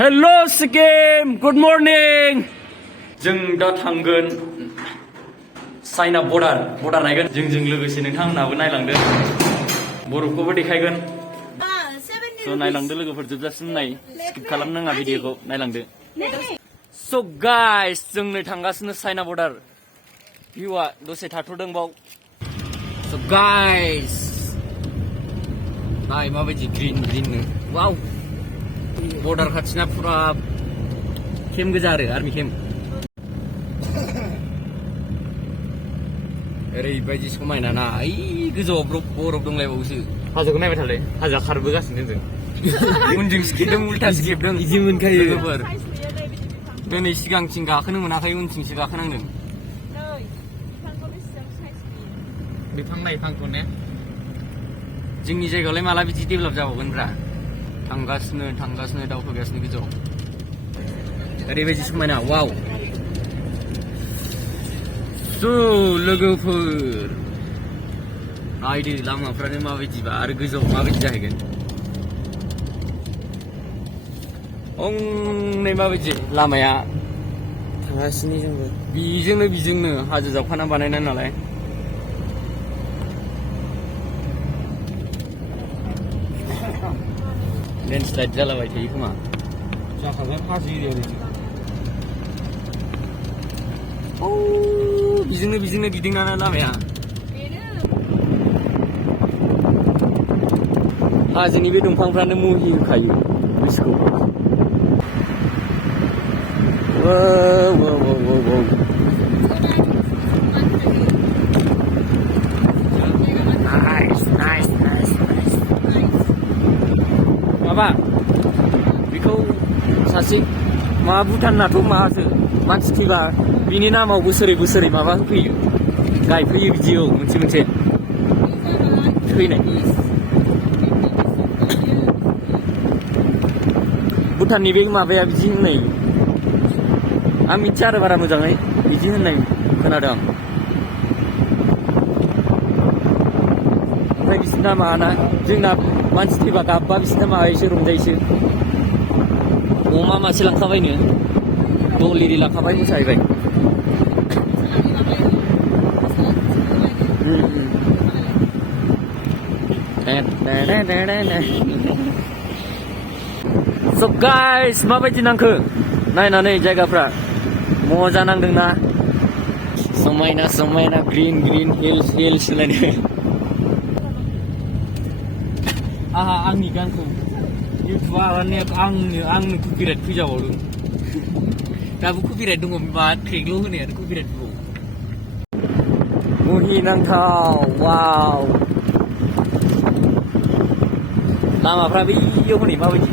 Hello Sikkim good morning जों दा थांगोन चाइना बर्डार नायगोन जोंजों लोगोसे नोंथांमोनहाबो नायलांदो बरफखौबो देखायगोन स' नायलांदो लोगोफोर जोबजासिम नाय स्किप खालामनाङा भिडिअखौ नायलांदो स' गाइस जों नै थांगासिनो चाइना बर्डार भिउआ दसे थाथ'दों बाव स' गाइस नाय माबायदि ग्रीन वाव बर्डार खाथिना पुरा केम गोजा आरो आर्मि केम ओरैबायदि समायना ना ओइ गोजौआव बरफ दंलायबावोसो हाजोखौ नायबाय थालाय हाजोआ खारबोगासिनो जों उनजों स्केटदों उल्था स्केटदों इदि मोनखायो लोगोफोर दिनै सिगांथिं गाखोनो मोनाखै उनथिंसो गाखोनांदों बिफां लाइफांखौ ने जोंनि जायगायावलाय माला बिदि डेभेलप जाबावगोनब्रा थांगासिनो दावखोगासिनो गोजौआव ओरैबायदि समायना वाव स' लोगोफोर नायदो लामाफ्रानो माबायदिबा आरो गोजौआव माबायदि जाहैगोन नै माबायदि लामाया थांगासिनो जोंबो बेजोंनो हाजो जावखाना बानायनाय नालाय लेन्डस्लाइड जालाबाय थायो खोमा जाखागोन हाजो एरियायाव बेजोंनो गिदिंनानै लामाया हाजोनि बे दंफांफ्रानो मुहि होखायो गोसोखौ माबा बेखौ सासे माबा भुटाननाथ' माबासो मानसि थैबा बिनि नामाव बोसोरै माबा होफैयो गायफैयो बिदियाव मोनसे थैनाय भुटाननि बे माबाया बिदि होननाय आं मिथिया आरो बारा मोजाङै बिदि होननाय खोनादों आं ओमफ्राय बिसोरना माबाना जोंना मानसि थैबा गाबबा बिसोरना माबायोसो रंजायोसो अमा मासे लांखाबायनो दल एरि लांखाबाय मोसाहैबाय स' गाइस माबायदि नांखो नायनानै जायगाफ्रा मजा नांदोंना समायना ग्रीन हिल्स होलायनो आहा आंनि गानखौ इउटुबआ आंनो कपिराइट फैजाबावदों दाबो कपिराइट दङ मा ट्रेकल' होनायानो कपिराइट दङ मुहिनांथाव वाव लामाफ्रा बैयाव हनै माबायदि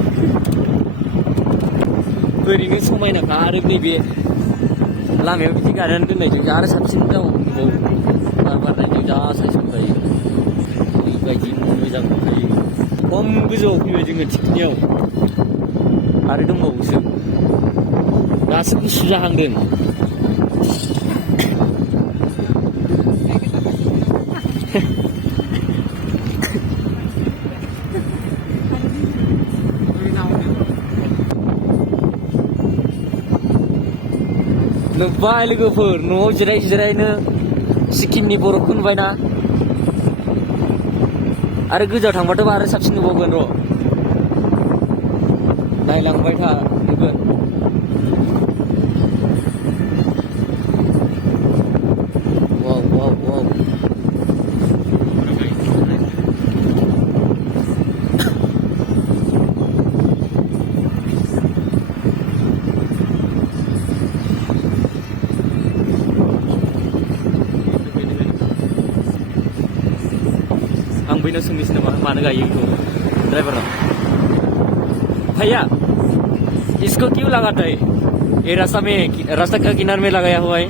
ओरैनो समायनाखा आरो नैबे लामायाव बिदि गायनानै दोननायजों आरो साबसिन जाबावो बार बारनायजों जा साइज मोनखायो ओरैबायदि मोजां मोनखायो खम गोजौआव फैबाय जोङो थिखिनियाव आरो दंबावोसो दासो गुसु जाहांदों नुबाय लोगोफोर न'आव जिरायनो सिक्किमनि बरफखौ नुबायना आरो गोजौआव थांबाथ' आरो साबसिन नुबावगोन र' नायलांबाय था लोगो वाव आं बैनाव सोंनोसै नामा मानो गायो बेखौ ड्राइभारनाव भैया इसको क्यों लगाता है ये रास्ता का किनारे में लगाया हुआ है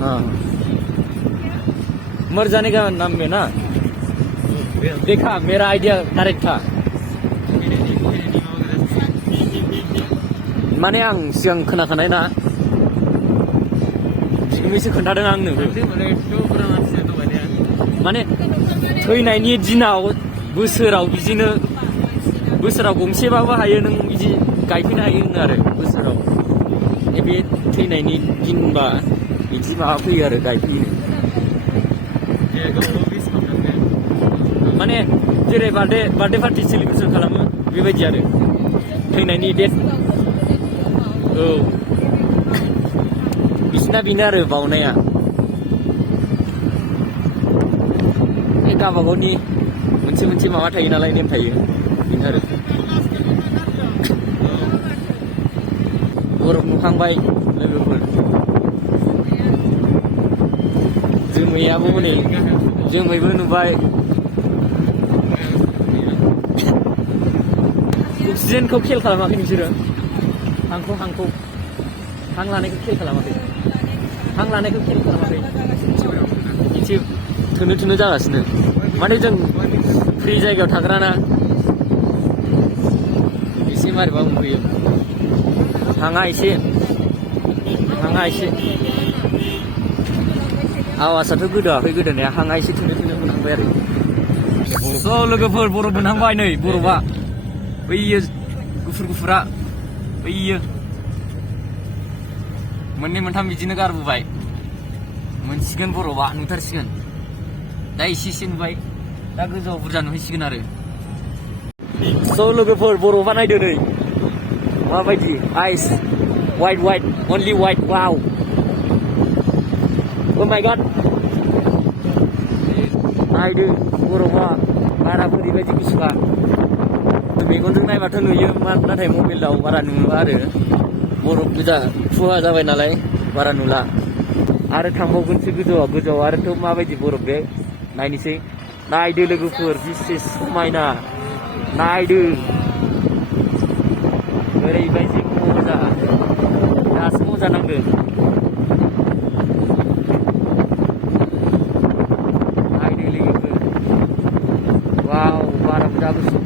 हाँ मर जाने का नाम में ना देखा मेरा आइडिया करेक्ट था माने आं सिगां खोनाखानाय ना बिगुमैसो खोन्थादों आंनो माने थैनायनि दिनाव बोसोराव बिदिनो बोसोराव गंसेबाबो हायो नों बिदि गायफैनो हायो होनो आरो बोसोराव बे थैनायनि दिनबा बिदि माबा फैयो आरो गायफैयो माने जेरै बार्थडे पार्टि सेलिब्रेसन खालामो बेबायदि आरो थैनायनि डेट औ बिसिना बेनो आरो बावनाया बे गावबागावनि मोनसे माबा थायो नालाय नेम थायो बेनो आरो बरफ नुखांबाय लोगोफोर जोमैयाबो हनै जोमैबो नुबाय अक्सिजेनखौ खेल खालामाखै नोंसोरो हांखौ हां लानायखौ खेल खालामाखै एसे थोनो जागासिनो माने जों फ्रि जायगायाव थाग्राना एसे मारैबा मोनफैयो हाङा एसे आवाजाथ' गोदोआखै गोदोनाया हाङा एसे थोनो मोनहांबाय आरो औ लोगोफोर बरफ मोनहांबाय नै बरफआ बैयो गुफुरा बैयो मोननै मोनथाम बिदिनो गारबोबाय मोनसिगोन बरफआ नुथारसिगोन दा एसे नुबाय दा गोजौआव बुरजा नुहैसिगोन आरो स' लोगोफोर बरफआ नायदो नै माबायदि आइस वाइट अनलि वाइट वाव ओ माय गड नायदो बरफआ बारा बोरैबायदि गुसुआ मेगनजों नायबाथ' नुयो नाथाय मबाइलाव बारा नुवा आरो बरफ गोजा खुवा जाबाय नालाय बारा नुला आरो थांबावगोनसो गोजौआव आरोथ' माबायदि बरफ बे नायनोसै नायदो लोगोफोर बेसे समायना नायदो ओरैबायदि मोजां दासो मोजां नांदों नायदो लोगोफोर वाव बारा बुरजा गुसु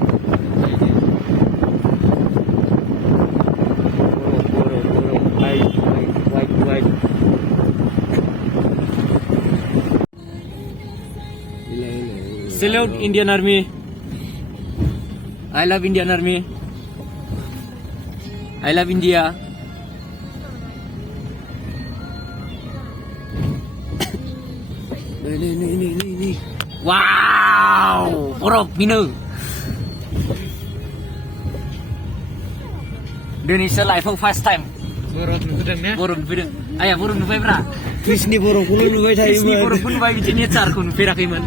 white Salute Indian Army. I love Indian Army. I love India. Wow, borof bino. Indonesia live first time. Borof नुदों ने? Borof नुदों. Ayah borof नुबाय ब्रा. Krisni borofखौल' नुबाय थायोमोन. Krisni borofखौ नुबाय बिदि नेचारखौ नुफेराखैमोन.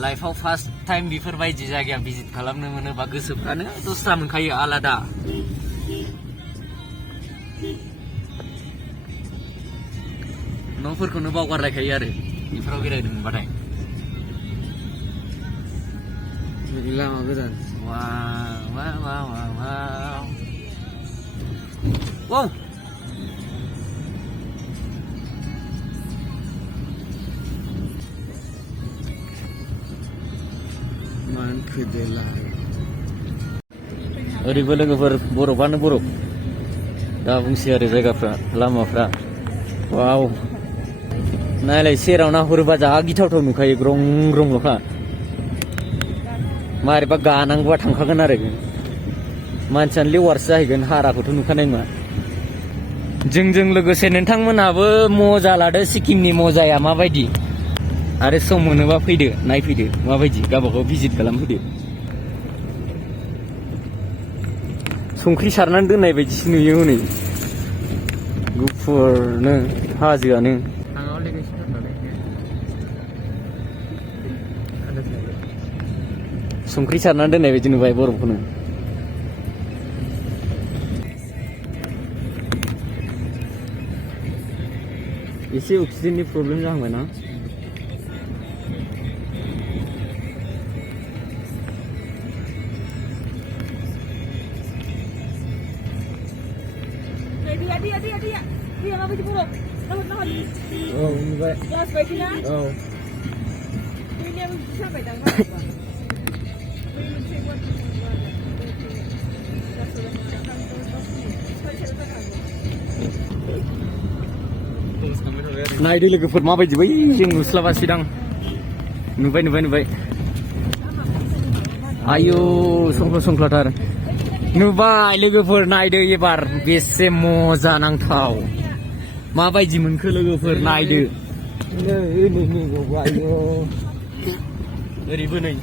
लाइफआव फार्स्ट टाइम बेफोरबायदि जायगायाव भिजिट खालामनो मोनोबा गोसोफ्रानो दस्रा मोनखायो आलादा न'फोरखौनो बावगारलायखायो आरो बेफोराव बेरायनो मोनबाथाय लामा गोदान वाव ओरैबो लोगोफोर बरफआनो बरफ दा बुंसै आरो जायगाफ्रा लामाफ्रा वाव नायलाय सेराव नाहरोबा जा गिथावथाव नुखायो ग्रंल'खा मारैबा गानांगौबा थांखागोन आरो मानसियानो लेवारसो जाहैगोन हाराखौथ' नुखानाय नङा जोंजों लोगोसे नोंथांमोनहाबो मजा लादो सिक्किमनि मजाया माबायदि आरो सम मोनोबा फैदो नायफैदो माबायदि गावबागाव भिजिट खालामफैदो संख्रि सारनानै दोननाय बायदिसो नुयो हनै गुफुरनो हाजोआनो संख्रि सारनानै दोननाय बायदि नुबाय बरफखौनो एसे अक्सिजेननि प्रब्लेम जाहांबाय ना Dia apa di buruk? Nahan. Oh, enggak. Ya, sebaiknya. Oh. Ini yang sampai dah. नायदो लोगोफोर माबायदि बै जों नुस्लाबासैदां नुबाय आयु संख्लाथार नुबाय लोगोफोर नायदो एबार बेसे मजा नांथाव माबायदि मोनखो लोगोफोर नायदो ओरैबो नै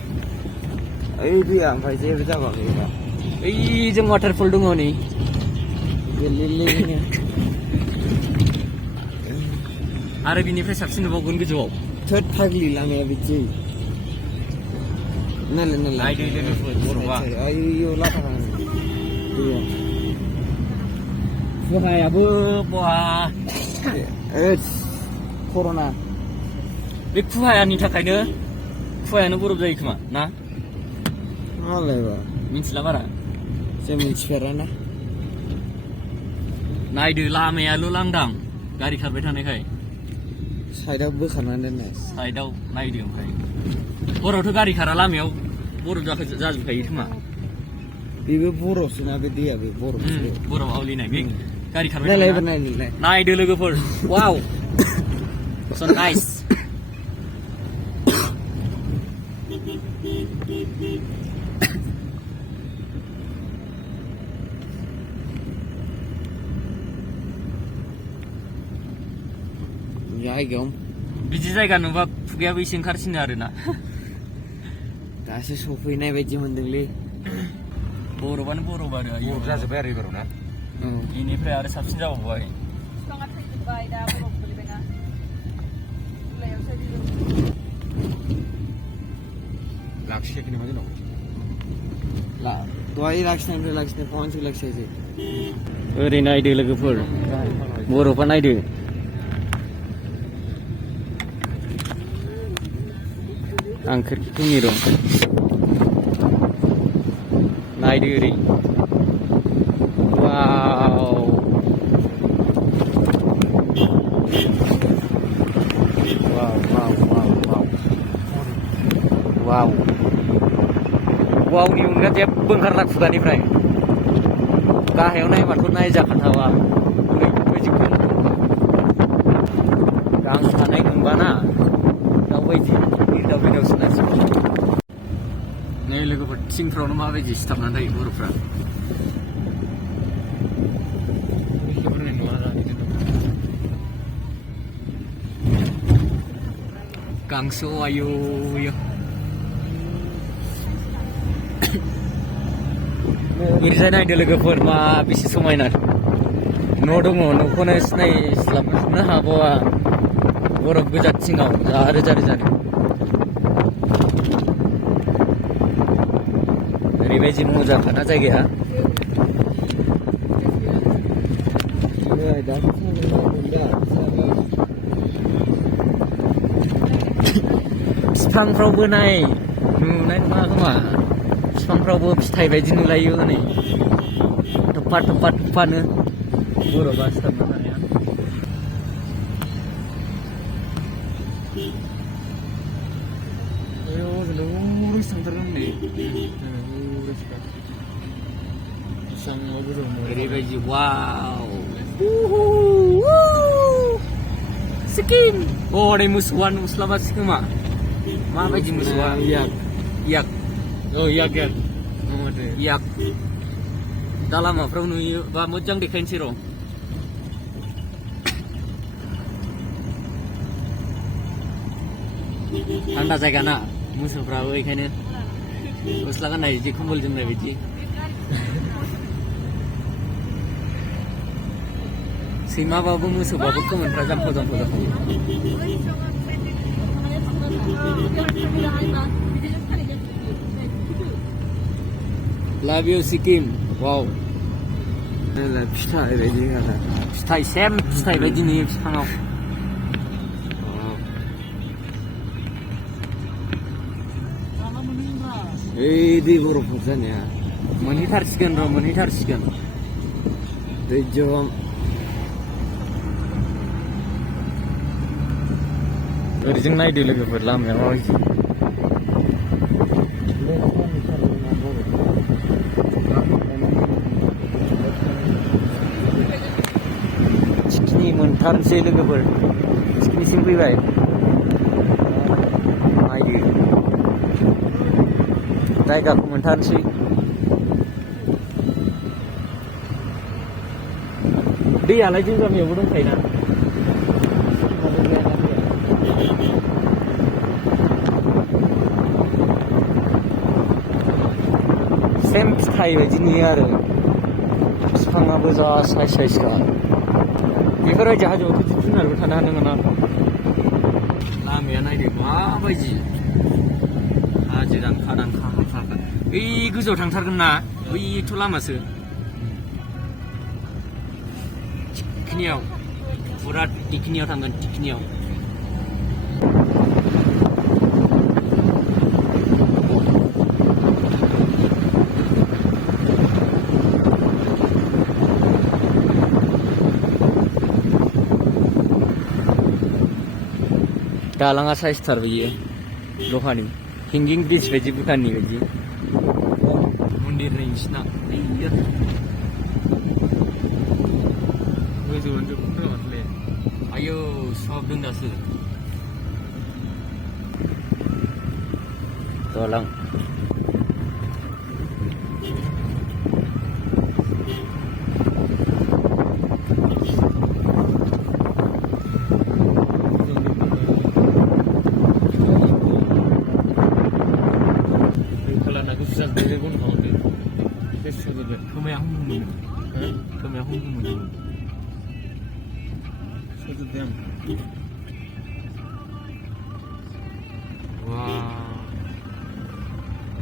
ओइ दैया ओमफ्राय जेबो जाबाखै ओइ जों वाटारफल दङ नै आरो बिनिफ्राय साबसिन नुबावगोन गोजौआव थोद फाग्लि लामाया बिदि नायदो लोगोफोर बरफआ आयौ लाथा खुहायाबो बहा कर'ना बे खुहायानि थाखायनो खुहायानो बरफ जायो खोमा ना मालायबा मिथिला बारा जों मिथिफेराना नायदो लामायाल' लांदां गारि खारबाय थानायखाय साइडआव बोखारनानै दोननाय साइडआव नायदो ओमफ्राय हरावथ' गारि खारा लामायाव बरफ जाजोबखायो खोमा बेबो बरफसोना बे दैया बे बरफसो बरफ आवलिनाय बे गारि खारबाय नायलाय थानाय नायलाय नायदो लोगोफोर वाव so nice जायगायाव बिदि जायगा नुबा खुगायाबो एसे ओंखारसिनो आरोना दासो सफैनाय बायदि मोनदोंलै बरफआनो बरफ आरो बरफ जाजोब्बाय आरो एबाराव ना बेनिफ्राय आरो साबसिन जाबावबाय बिफाङा थैजोब्बाय दा बरफ गोलैबायना बिलाइयावसो लाखियाखै नामा जोंनाव दहाय लाखिनाय फवानसो लाखियासै ओरै नायदो लोगोफोर बरफआ नायदो आं खोरखिखौ नेर' नायदो ओरै वाव वावनि अनगा जेबो ओंखारला खुगानिफ्राय गाहायाव नायबाथ' नायजाखाथावा ओरैबायदि गां थानाय मोनबाना दावबायदि दावबायनायावसो नायसै नै लोगोफोर थिंफ्रावनो माबायदि सिथाबनानै थायो बर'फ्रा गांसो आयौ ओरैजाय नायदो लोगोफोर मा बेसे समायना न' दङ न'खौनो सिनायस्लाबनो हाबावा बरफ गोजा थिङाव जा रोजा ओरैबायदि मोजांखाना जायगाया बिफांफ्रावबो नाय नुनाय नङा खोमा बिफांफ्रावबो फिथाइ बायदि नुलायो हनै थफ्फानो बरफआ सिथाबना थानाया ओरैबायदि वाव सिक्किम हरै मोसौआ नुस्लाबासै खोमा माबायदि मोसौआ याक दा लामाफ्राव नुयो बा मोजां देखायनोसै र' थान्दा जायगा ना मोसौफ्राबो बेखायनो गस्ला गाननाय बिदि कम्बल जोमनाय बायदि सैमाबाबो मोसौबाबो खोमोनफ्रा जाम्फाव Love you Sikkim wow फिथाइ बायदि फिथाइ सेम फिथाइ बायदि नुयो बिफाङाव ओइ दै बरफफोर जानाया मोनहैथारसिगोन दै जम ओरैजों नायदो लोगोफोर लामाया माबायदि सिक्किम मोनथारनोसै लोगोफोर थिखिनिसिम फैबाय नायदो जायगाखौ मोनथारनोसै दैयालाय जों गामियावबो दंखायोना सेम फिथाइ बायदि नुयो आरो बिफाङाबो जा साइज साइजखा बेफोरबायदि हाजोआवथ' जिब जुनारबो थानो हानाय नङा लामाया नायदो माबायदि हाजो दांखा दांखा हाखा बै गोजौआव थांथारगोन ना बैथ' लामासो थिखिनियाव फुरा थिखिनियाव थांगोन थिखिनियाव दालाङा साइसथार बियो लहानि हिंगिं ब्रिज बायदि भुटाननि बायदि मन्दिर नै बिसिना गोजौआनो जोबनो माथोलै आयौ सब दं दासो दालां खोमाया हमदोंमोन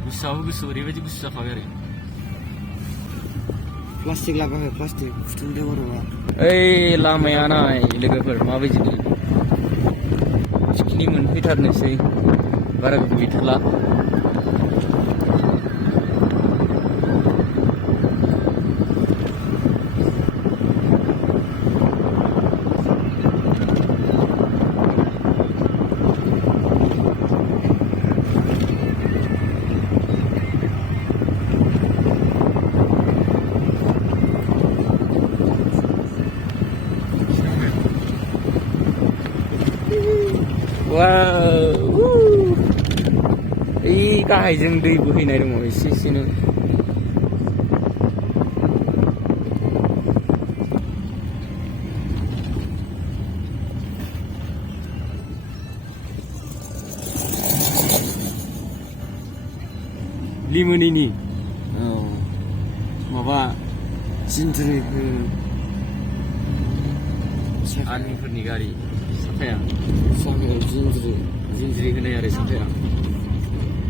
गुसुआबो गुसु ओरैबायदि गुसु जाखाबाय आरो प्लास्टिक लागाखै प्लास्टिक फुथुंदो गरबा ओइ लामाया नाय लोगोफोर माबायदि थिखिनि मोनफैथारनोसै बारा गोबाव गैथारला गाहायजों दै बोहैनाय दङ एसे एसेनो लिमोनिनि माबा जिन्ज्रिफोर आर्मिफोरनि गारि साफाया साफायाव जिन्ज्रि होनाय आरो साफाया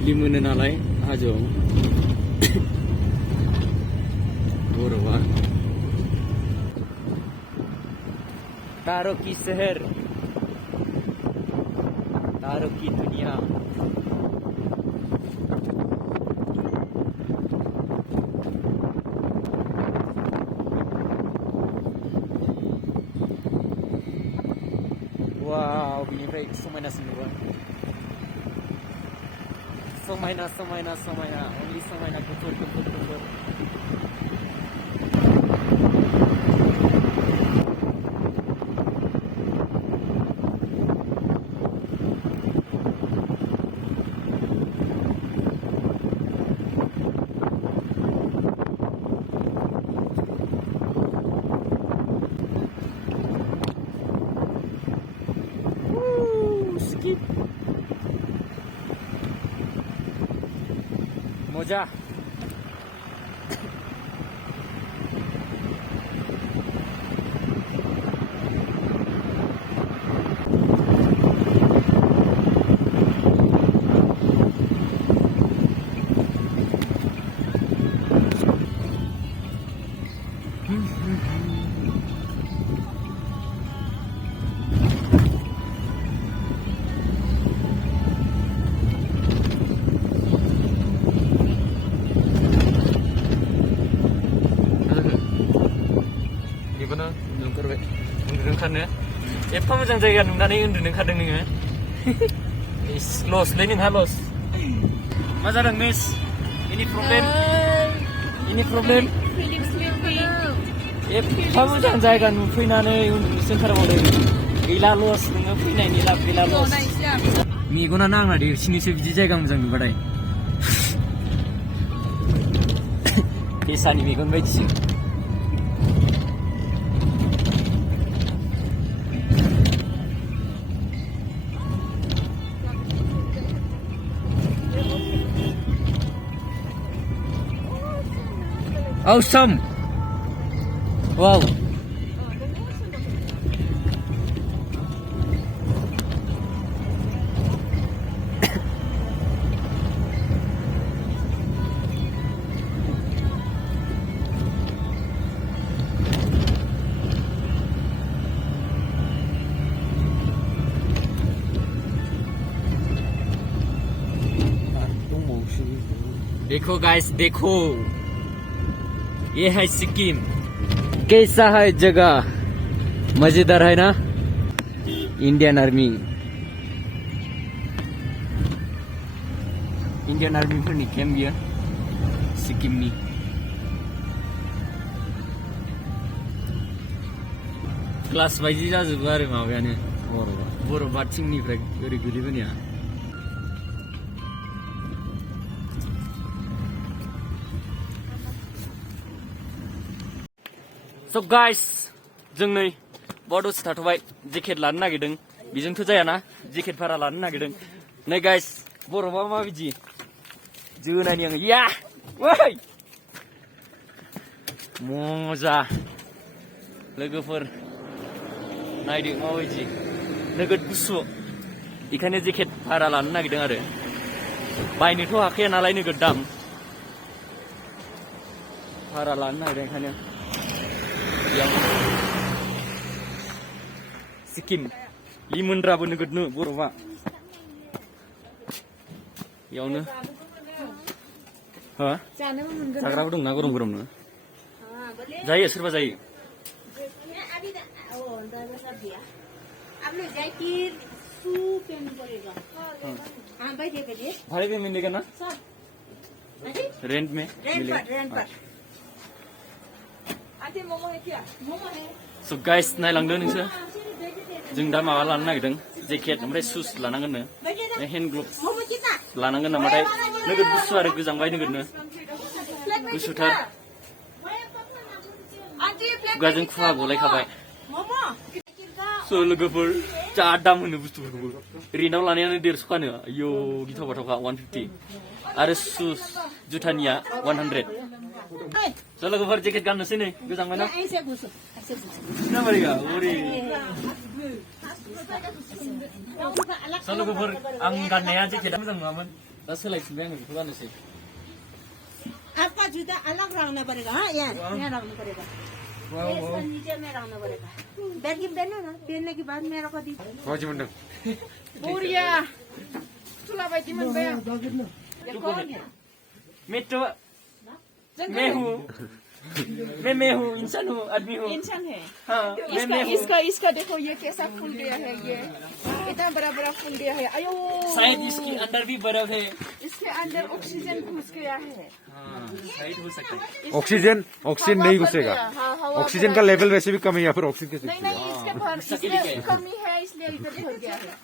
लिमोनो नालाय हाजोआव बरफआ तारो की शहर तारो की दुनिया वाव बिनिफ्राय समायनासिन नुबाय समायना समायना समायना only समायना गुफुर गुफुर गुफुर Sikkim मोजा एफा मोजां जायगा नुनानै उन्दुनो ओंखारदों नोङो लसलै नोंहा लस मा जादों मिस एनि प्रब्लेम एफा मोजां जायगा नुफैनानै उन्दुनोसो ओंखारबावदों गैला लस नोङो फैनायनि लाब गैला लस मेगनानो आंना देरसिनोसो बिदि जायगा मोजां नुबाथाय फेसानि मेगन बायदिसो Awesome! Wow! देखो गाइस देखो ये है सिक्किम कैसा है जगह मजेदार है ना इंडियन आर्मी फोरनि केम्प बियो सिक्किमनि क्लास बायदि जाजोबो आरो माबायानो बरफा थिंनिफ्राय ओरै गोलैबोनाया So guys, जों नै बड'सो थाथ'बाय जेकेट लानो नागिरदों बेजोंथ' जायाना जेकेट भारा लानो नागिरदों नै गाइस बरफआ माबायदि जोनायनि आङो या वै मजा लोगोफोर नायदो माबायदि नोगोद गुसु बेखायनो जेकेट भारा लानो नागिरदों आरो बायनोथ' हाखाया नालाय नोगोद दाम भारा लानो नागिरदों ओंखायनो सिक्किम लिमोनद्राबो नोगोदनो बरफआ बेयावनो हा जाग्राबो दंना गरम गरमनो जायो सोरबा जायो भाड़े पे मिलेगा ना रेंट में मिलेगा So guys नायलांदो नोंसोर जों दा माबा लानो नागिरदों जेकेट ओमफ्राय सुस लानांगोननो हेन्ड ग्ल'भ्स लानांगोन नामाथाय नोगोद गुसु आरो गोजांबाय नोगोदनो गुसुथार खुगाजों खुवा गलायखाबाय स' लोगोफोर जा दाम होनो बुस्थुफोरखौबो रेन्टआव लानायानो 150 खानो आयौ गिथाव बाथावखा 150 आरो सुस जुथानिया 100 स' लोगोफोर जेकेट गाननोसै नै गोजांबायना स' लोगोफोर आं गाननाया जेकेटआ मोजां नङामोन दा सोलायफिनबाय आङो बेखौ गाननोसै आपका जूता अलग रखना पड़ेगा हाँ यार यहाँ रखना पड़ेगा इसका नीचे में रखना पड़ेगा बैग की पहनो ना पहनने के बाद मेरा को दी Buria, sulah baik diman bayang. Metro मैं हूँ मैं हूँ इंसान हूँ आदमी हूँ इंसान है हाँ मैं हूँ इसका देखो ये कैसा फूल गया है ये इतना बड़ा बड़ा फूल गया है अयो शायद इसके अंदर भी बर्फ है इसके अंदर ऑक्सीजन घुस गया है हाँ शायद हो सकता है ऑक्सीजन नहीं घुसेगा हाँ, हवा ऑक्सीजन का लेवल वैसे भी कम है या फिर ऑक्सीजन कैसे नहीं इसके भर इसलिए कमी है इसलिए इधर भर गया है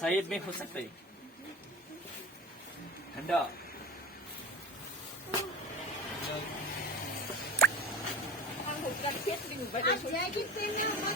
शायद में हो सकता है ठंडा आप जैकेट पहनो